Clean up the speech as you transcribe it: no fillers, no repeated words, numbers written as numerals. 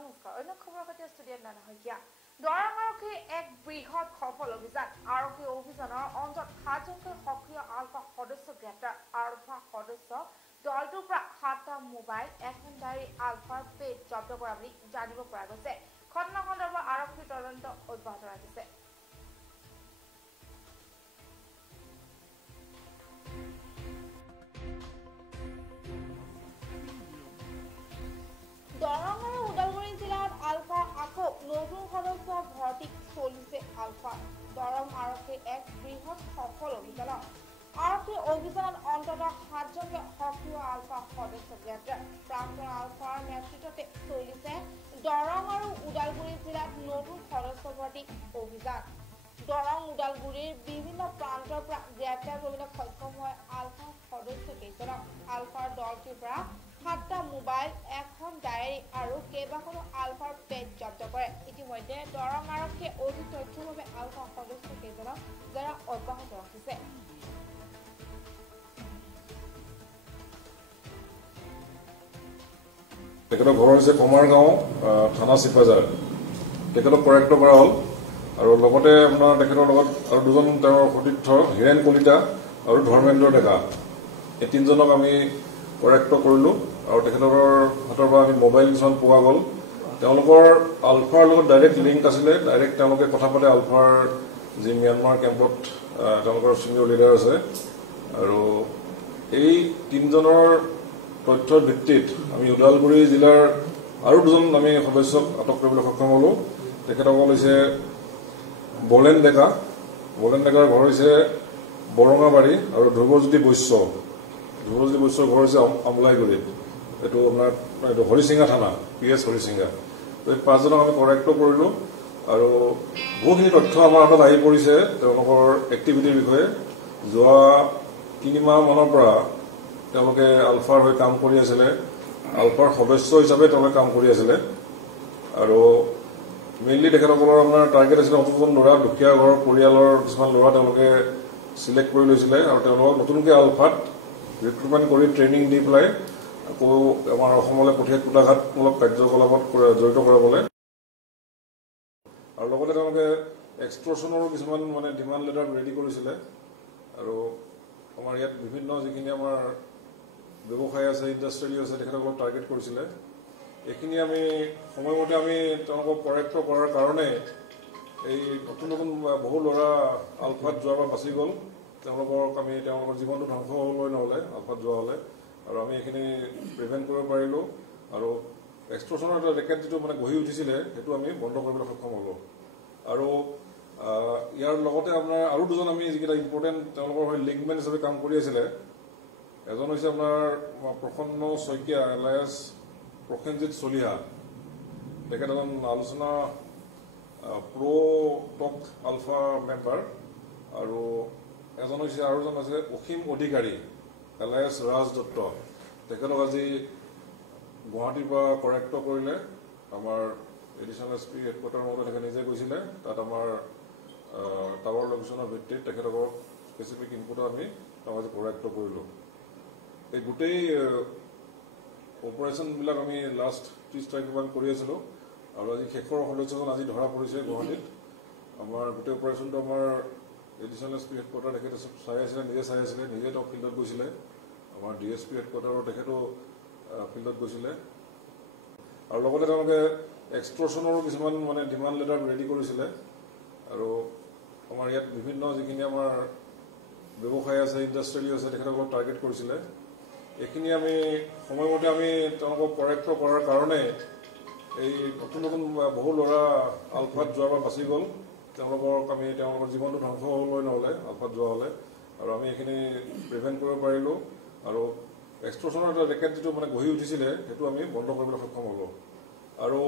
নমস্কাৰ অন্য খবৰ পাতি ষ্টুডিঅ'ত নানা শইকীয়া দৰং আৰক্ষীৰ এক বৃহৎ সফল অভিযান আৰক্ষী অভিযানৰ অন্তত 7জনকৈ সক্ৰিয় আলফা সদস্য গ্ৰেপ্তাৰ আলফা সদস্য দলটোৰ পৰা 7টা মোবাইল এখন ডায়েৰী আলফাৰ পেজ জব্দ কৰা বুলি জানিব পৰা গৈছে ঘটনা সন্দৰ্ভত আৰক্ষীৰ তদন্ত অব্যাহত ৰাখিছে দৰং আৰু ওদালগুৰি জিলাত আলফা আকৌ নতুন সদস্য ভৰ্তি চলিছে আলফা দৰং আৰক্ষীৰ এক বৃহৎ সফল অভিযানত অন্ততঃ 7জনকৈ সক্ৰিয় আলফা সদস্য গ্ৰেপ্তাৰ প্ৰাক্তন আলফাৰ নেতৃত্বতে চলিছে দৰং আৰু ওদালগুৰি জিলাত নতুন সদস্য ভৰ্তি অভিযান দৰং ওদালগুৰিৰ বিভিন্ন প্ৰান্তৰ পৰা গ্ৰেপ্তাৰ কৰিবলৈ সক্ষম হয় আলফা সদস্য কেইজনক আলফাৰ দলটোৰ পৰা 7টা মোবাইল এখন ডায়েৰী আৰু কেইবাখনো আলফাৰ পেজ জব্দ কৰে ইতিমধ্যে দৰং আৰক্ষীয়ে অধিক তথ্যৰ বাবে আলফা সদস্য কেইজনক জেৰা অব্যাহত ৰাখিছে তেখেতৰ ঘৰ হৈছে কমাৰগাঁও থানা চিপাজাৰ তেখেতক কৰেক্ট কৰা হ'ল আৰু লগতে আপোনাৰ তেখেতৰ লগত আৰু দুজন তেওঁৰ সতীৰ্থ হীৰেণ কলিতা আৰু ধৰ্মেন্দ্ৰ ডেকা এই তিনিজনক আমি কৰেক্ট কৰিলোঁ আৰু তেখেতৰ হাতৰ পৰা আমি মোবাইল কিছুমান পোৱা গ'ল তেওঁলোকৰ আলফাৰ লগত ডাইৰেক্ট লিংক আছিলে ডাইৰেক্ট তেওঁলোকে কথা পাতে আলফাৰ যি ম্যানমাৰ কেম্পত তেওঁলোকৰ ছিনিয়ৰ লিডাৰ আছে আৰু এই তিনিজনৰ তথ্যৰ ভিত্তিত আমি ওদালগুৰি জিলাৰ আৰু দুজন আমি সদস্যক আটক কৰিবলৈ সক্ষম হ'লো তেখেতসকল হৈছে বলেন ডেকাৰ ঘৰ হৈছে বৰঙাবাৰী আৰু ধ্ৰুৱজ্যোতি বৈশ্য ঘৰ হৈছে আমলাইগুৰিত এইটো আপোনাৰ এইটো হৰিচিঙা থানা PS হৰিচিঙা এই পাঁচজনক আমি কৰেক্ট কৰিলোঁ আৰু বহুখিনি তথ্য আমাৰ হাতত আহি পৰিছে তেওঁলোকৰ এক্টিভিটিৰ বিষয়ে যোৱা 3 মাহমানৰ পৰা তেওঁলোকে আলফাৰ হৈ কাম কৰি আছিলে আলফাৰ সদস্য হিচাপে তেওঁলোকে কাম কৰি আছিলে আৰু মেইনলি তেখেতসকলৰ আপোনাৰ টাৰ্গেট আছিলে অন্ততজন ল'ৰা দুখীয়া ঘৰৰ পৰিয়ালৰ কিছুমান ল'ৰা তেওঁলোকে চিলেক্ট কৰি লৈছিলে আৰু তেওঁলোকক নতুনকৈ আলফাত ৰিক্ৰুটমেণ্ট কৰি ট্ৰেইনিং দি পেলাই আকৌ আমাৰ অসমলৈ পঠিয়াই কুটাঘাতমূলক কাৰ্যকলাপত জড়িত কৰাবলৈ আৰু লগতে তেওঁলোকে এক্সট্ৰশ্যনৰো কিছুমান মানে ডিমাণ্ড লেটাৰ ৰেডি কৰিছিলে আৰু আমাৰ ইয়াত বিভিন্ন যিখিনি আমাৰ ব্যৱসায় আছে ইণ্ডাষ্ট্ৰিয়েল আছে তেখেতসকলক টাৰ্গেট কৰিছিলে এইখিনি আমি সময়মতে আমি তেওঁলোকক কৰেক্ট কৰাৰ কাৰণে এই নতুন বহু ল'ৰা আলফাত যোৱাৰ পৰা বাচি গ'ল তেওঁলোকৰ জীৱনটো ধ্বংস হ'বলৈ নহ'লে আলফাত যোৱা হ'লে আৰু আমি এইখিনি প্ৰিভেণ্ট কৰিব পাৰিলোঁ আৰু এক্সট্ৰশ্যনৰ এটা ৰেকেট যিটো মানে গঢ়ি উঠিছিলে সেইটো আমি বন্ধ কৰিবলৈ সক্ষম হ'লোঁ আৰু ইয়াৰ লগতে আপোনাৰ আৰু দুজন আমি যিকেইটা ইম্পৰ্টেণ্ট তেওঁলোকৰ হৈ লিংকমেন হিচাপে কাম কৰি আছিলে এজন হৈছে আপোনাৰ প্ৰসন্ন শইকীয়া এলায়েন্স প্ৰসেনজিৎ চলিহা তেখেত এজন আলোচনা টক আলফা মেম্বাৰ আৰু এজন আছে অসীম অধিকাৰী এলায়েন্স ৰাজ দত্ত তেখেতক আজি গুৱাহাটীৰ পৰা কৰেক্ট কৰিলে আমাৰ এডিশ্যনেল SP হেডকোৱাৰ্টাৰ মতে তেখেতে নিজে গৈছিলে তাত আমাৰ টাৱাৰ লোকেশ্যনৰ ভিত্তিত তেখেতসকলক স্পেচিফিক ইনপুটত আমি আজি কৰেক্ট কৰিলোঁ এই গোটেই অপাৰেশ্যনবিলাক আমি লাষ্ট 30 তাৰিখমান কৰি আছিলোঁ আৰু আজি শেষৰ সদস্যজন আজি ধৰা পৰিছে গুৱাহাটীত আমাৰ গোটেই অপাৰেশ্যনটো আমাৰ এডিশ্যনেল SP হেডকোৱাৰ্টাৰ তেখেতে নিজে চাই আছিলে নিজে তেওঁ ফিল্ডত গৈছিলে আমাৰ DSP হেডকোৱাৰ্টাৰৰ তেখেতো ফিল্ডত গৈছিলে আৰু লগতে তেওঁলোকে এক্সট্ৰশ্যনৰো কিছুমান মানে ডিমাণ্ড লেটাৰ ৰেডি কৰিছিলে আৰু আমাৰ ইয়াত বিভিন্ন যিখিনি আমাৰ ব্যৱসায় আছে ইণ্ডাষ্ট্ৰিয়েল আছে তেখেতসকলক টাৰ্গেট কৰিছিলে এইখিনি আমি সময়মতে আমি তেওঁলোকক কৰেক্ট কৰাৰ কাৰণে এই নতুন বহু ল'ৰা আলফাত যোৱাৰ পৰা বাচি গ'ল তেওঁলোকৰ জীৱনটো ধ্বংস হ'বলৈ নহ'লে আলফাত যোৱা হ'লে আৰু আমি এইখিনি প্ৰিভেণ্ট কৰিব পাৰিলোঁ আৰু এক্সট্ৰশ্যনৰ এটা ৰেকেট যিটো মানে গঢ়ি উঠিছিলে সেইটো আমি বন্ধ কৰিবলৈ সক্ষম হ'লোঁ আৰু